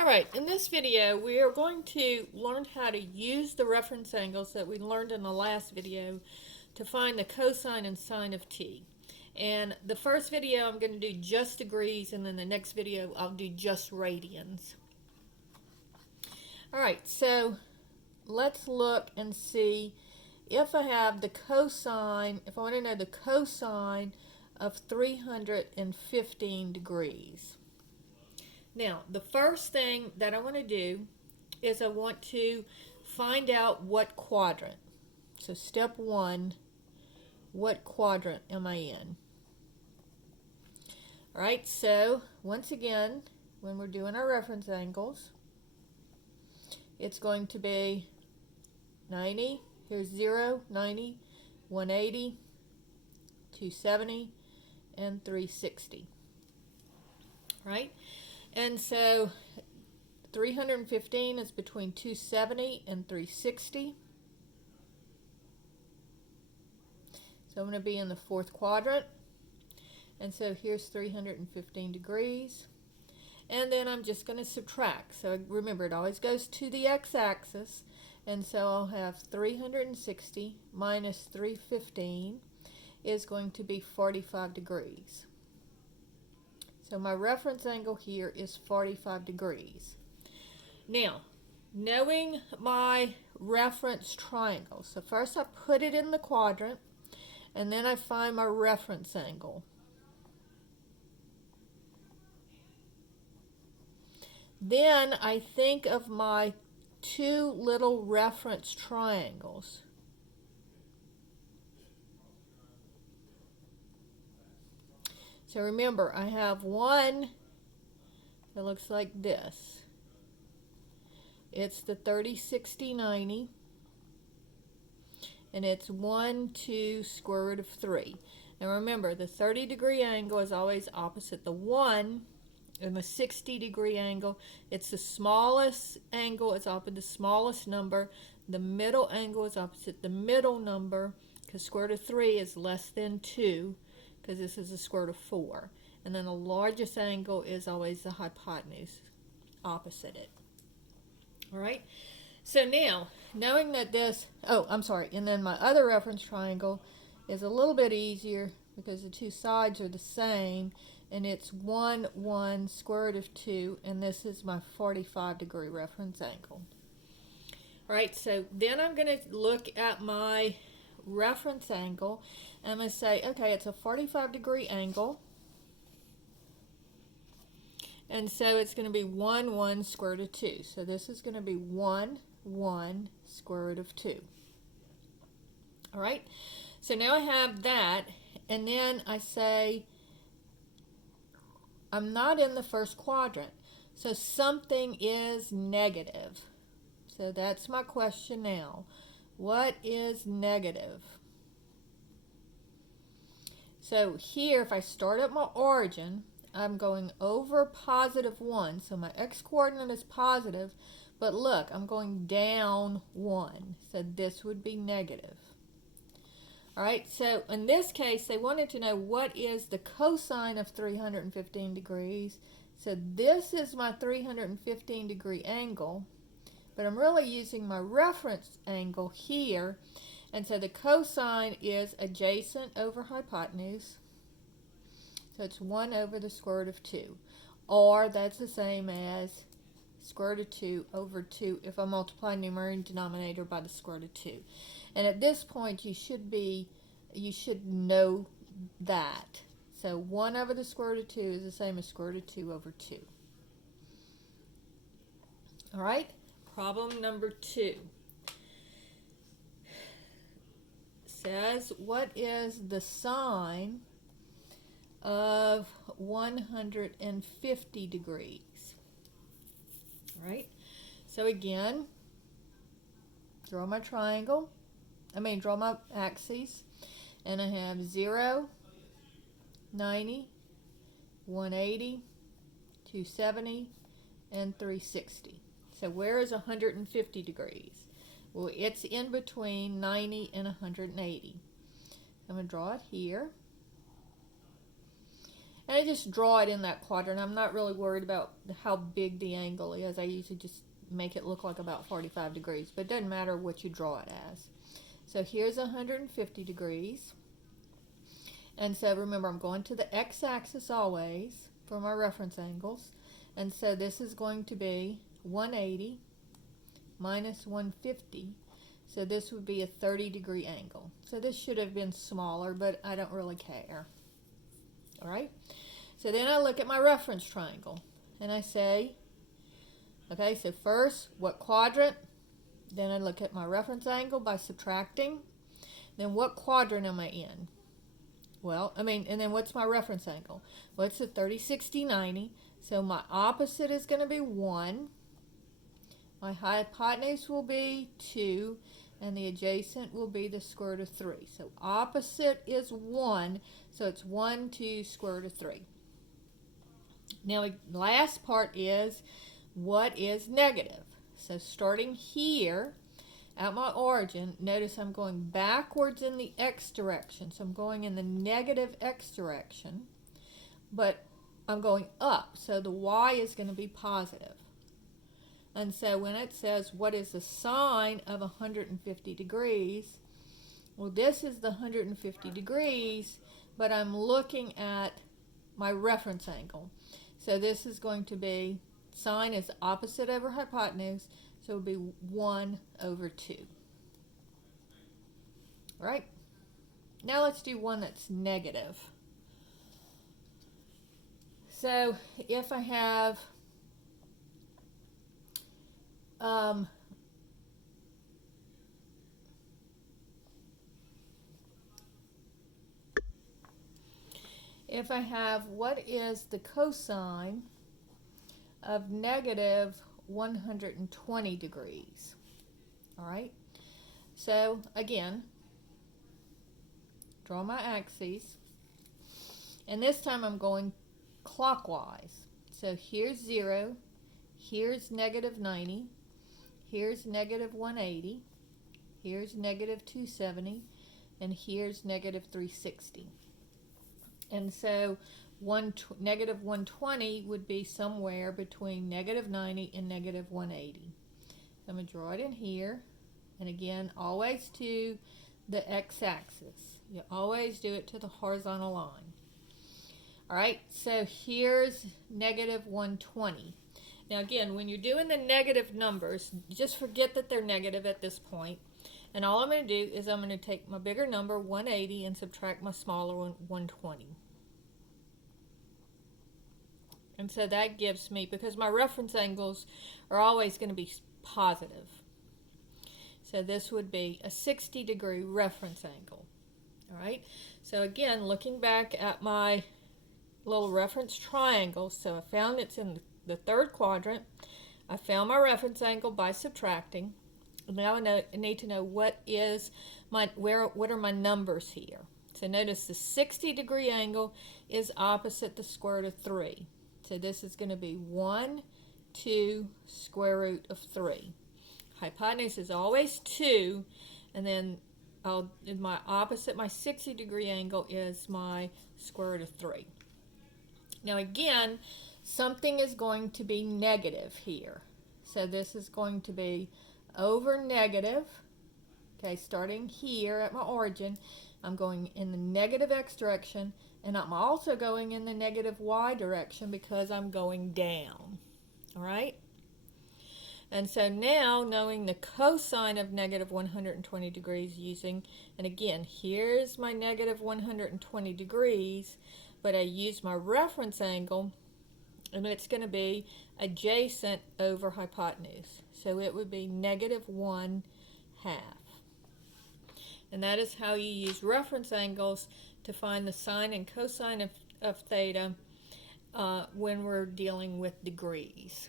Alright, in this video we are going to learn how to use the reference angles that we learned in the last video to find the cosine and sine of t. And the first video I'm going to do just degrees, and then the next video I'll do just radians. Alright, so let's look and see if I have the cosine, if I want to know the cosine of 315 degrees. Now, the first thing that I want to do is I want to find out what quadrant. So step one, what quadrant am I in? Alright, so once again, when we're doing our reference angles, it's going to be 90, here's 0, 90, 180, 270, and 360. Right? And so 315 is between 270 and 360. So I'm going to be in the fourth quadrant. And so here's 315 degrees. And then I'm just going to subtract. So remember, it always goes to the x-axis. And so I'll have 360 minus 315 is going to be 45 degrees. So my reference angle here is 45 degrees. Now, knowing my reference triangle, so first I put it in the quadrant, and then I find my reference angle. Then I think of my two little reference triangles. So remember, I have one that looks like this. It's the 30, 60, 90. And it's 1, 2, square root of 3. Now remember, the 30-degree angle is always opposite the 1. And the 60-degree angle, it's the smallest angle, it's opposite the smallest number. The middle angle is opposite the middle number, because square root of 3 is less than 2. Because this is the square root of 4. And then the largest angle is always the hypotenuse, opposite it. Alright? So now, knowing that this, and then my other reference triangle is a little bit easier because the two sides are the same, and it's 1, 1, square root of 2, and this is my 45-degree reference angle. Alright, so then I'm going to look at my reference angle, and I'm going to say, okay, it's a 45-degree angle, and so it's going to be 1, 1, square root of 2. So this is going to be 1, 1, square root of 2. Alright, so now I have that, and then I say, I'm not in the first quadrant, so something is negative. So that's my question now. What is negative? So here, if I start at my origin, I'm going over positive 1. So my x-coordinate is positive, but look, I'm going down 1. So this would be negative. Alright, so in this case, they wanted to know what is the cosine of 315 degrees. So this is my 315 degree angle, but I'm really using my reference angle here. And so the cosine is adjacent over hypotenuse. So it's 1 over the square root of 2. Or that's the same as square root of 2 over 2 if I multiply numerator and denominator by the square root of 2. And at this point you should know that. So 1 over the square root of 2 is the same as square root of 2 over 2. Alright, problem number 2 says, what is the sine of 150 degrees? Alright, so again, draw my draw my axes, and I have 0, 90, 180, 270, and 360. So where is 150 degrees? Well, it's in between 90 and 180. I'm going to draw it here. And I just draw it in that quadrant. I'm not really worried about how big the angle is. I usually just make it look like about 45 degrees, but it doesn't matter what you draw it as. So here's 150 degrees. And so remember, I'm going to the x-axis always for my reference angles. And so this is going to be 180 minus 150. So this would be a 30-degree angle. So this should have been smaller, but I don't really care. All right? So then I look at my reference triangle, and I say, okay, so first, what quadrant? Then I look at my reference angle by subtracting. Then what quadrant am I in? Well, and then what's my reference angle? Well, it's a 30, 60, 90. So my opposite is going to be 1. My hypotenuse will be 2. And the adjacent will be the square root of 3. So opposite is 1. So it's 1 to square root of 3. Now, the last part is, what is negative? So starting here at my origin, notice I'm going backwards in the x direction. So I'm going in the negative x direction, but I'm going up. So the y is going to be positive. And so when it says, what is the sine of 150 degrees? Well, this is the 150 degrees, but I'm looking at my reference angle. So this is going to be, sine is opposite over hypotenuse, so it would be 1 over 2. All right? Now let's do one that's negative. So if I have what is the cosine of negative 120 degrees? All right, so again, draw my axes, and this time I'm going clockwise. So here's 0, here's negative 90, here's negative 180, here's negative 270, and here's negative 360. And so negative 120 would be somewhere between negative 90 and negative 180. So I'm going to draw it in here. And again, always to the x-axis. You always do it to the horizontal line. All right, so here's negative 120. Now again, when you're doing the negative numbers, just forget that they're negative at this point. And all I'm going to do is I'm going to take my bigger number, 180, and subtract my smaller one, 120. And so that gives me, because my reference angles are always going to be positive. So this would be a 60-degree reference angle. All right. So again, looking back at my little reference triangle, so I found it's in the third quadrant. I found my reference angle by subtracting. Now I need to know what are my numbers here. So notice the 60-degree angle is opposite the square root of 3. So this is going to be 1, 2, square root of 3. Hypotenuse is always 2, and then my opposite, my 60-degree angle is my square root of 3. Now again, something is going to be negative here. So this is going to be over negative. Okay, starting here at my origin, I'm going in the negative x direction, and I'm also going in the negative y direction because I'm going down. All right? And so now, knowing the cosine of negative 120 degrees using, and again, here's my negative 120 degrees, but I use my reference angle, and it's going to be adjacent over hypotenuse. So it would be negative 1/2. And that is how you use reference angles to find the sine and cosine of theta when we're dealing with degrees.